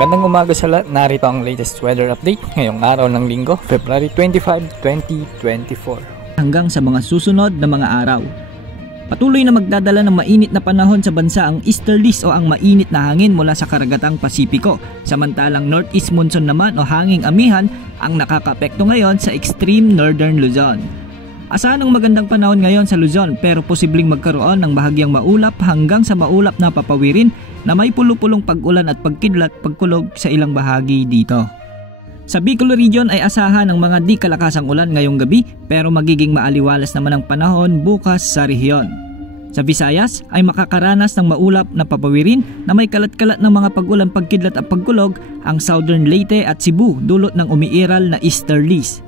Magandang umaga sa lahat. Narito ang latest weather update ngayong araw ng Linggo, February 25, 2024. Hanggang sa mga susunod na mga araw. Patuloy na magdadala ng mainit na panahon sa bansa ang easterlies o ang mainit na hangin mula sa karagatang Pasipiko. Samantalang northeast monsoon naman o hanging amihan ang nakakaapekto ngayon sa extreme northern Luzon. Asahan ng magandang panahon ngayon sa Luzon pero posibleng magkaroon ng bahagyang maulap hanggang sa maulap na papawirin na may pulupulong pag-ulan at pagkidlat pagkulog sa ilang bahagi dito. Sa Bicol Region ay asahan ng mga di kalakasang ulan ngayong gabi pero magiging maaliwalas naman ang panahon bukas sa rehiyon. Sa Visayas ay makakaranas ng maulap na papawirin na may kalat-kalat ng mga pag-ulan pagkidlat at pagkulog ang Southern Leyte at Cebu dulot ng umiiral na easterlies.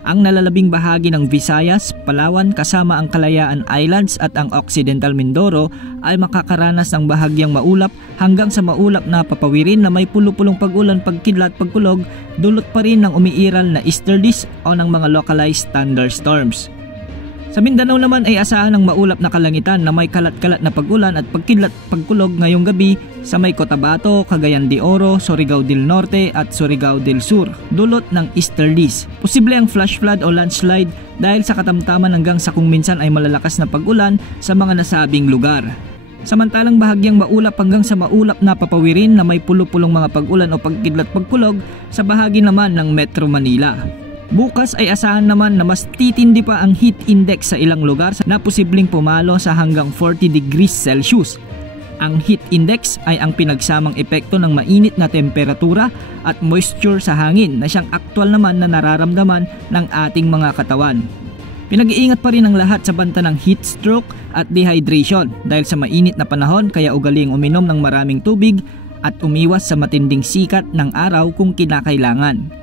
Ang nalalabing bahagi ng Visayas, Palawan kasama ang Kalayaan Islands at ang Occidental Mindoro ay makakaranas ng bahagyang maulap hanggang sa maulap na papawirin na may pulupulong pag-ulan pagkidlat pagkulog dulot pa rin ng umiiral na easterlies o ng mga localized thunderstorms. Sa Mindanao naman ay asahan ng maulap na kalangitan na may kalat-kalat na pag-ulan at pagkidlat pagkulog ngayong gabi sa may Cotabato, Cagayan de Oro, Surigao del Norte at Surigao del Sur dulot ng easterlies. Posible ang flash flood o landslide dahil sa katamtaman hanggang sa kung minsan ay malalakas na pag-ulan sa mga nasabing lugar. Samantalang bahagyang maulap hanggang sa maulap na papawirin na may pulupulong mga pag-ulan o pagkidlat pagkulog sa bahagi naman ng Metro Manila. Bukas ay asahan naman na mas titindi pa ang heat index sa ilang lugar na posibleng pumalo sa hanggang 40 degrees Celsius. Ang heat index ay ang pinagsamang epekto ng mainit na temperatura at moisture sa hangin na siyang aktwal naman na nararamdaman ng ating mga katawan. Pinag-iingat pa rin ang lahat sa banta ng heat stroke at dehydration dahil sa mainit na panahon kaya ugaling uminom ng maraming tubig at umiwas sa matinding sikat ng araw kung kinakailangan.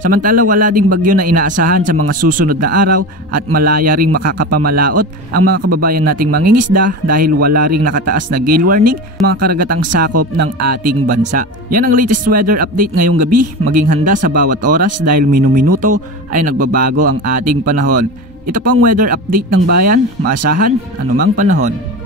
Samantala wala ding bagyo na inaasahan sa mga susunod na araw at malaya ring makakapamalaot ang mga kababayan nating mangingisda dahil wala ring nakataas na gale warning mga karagatang sakop ng ating bansa. Yan ang latest weather update ngayong gabi. Maging handa sa bawat oras dahil minu-minuto ay nagbabago ang ating panahon. Ito pang weather update ng bayan, maasahan anumang panahon.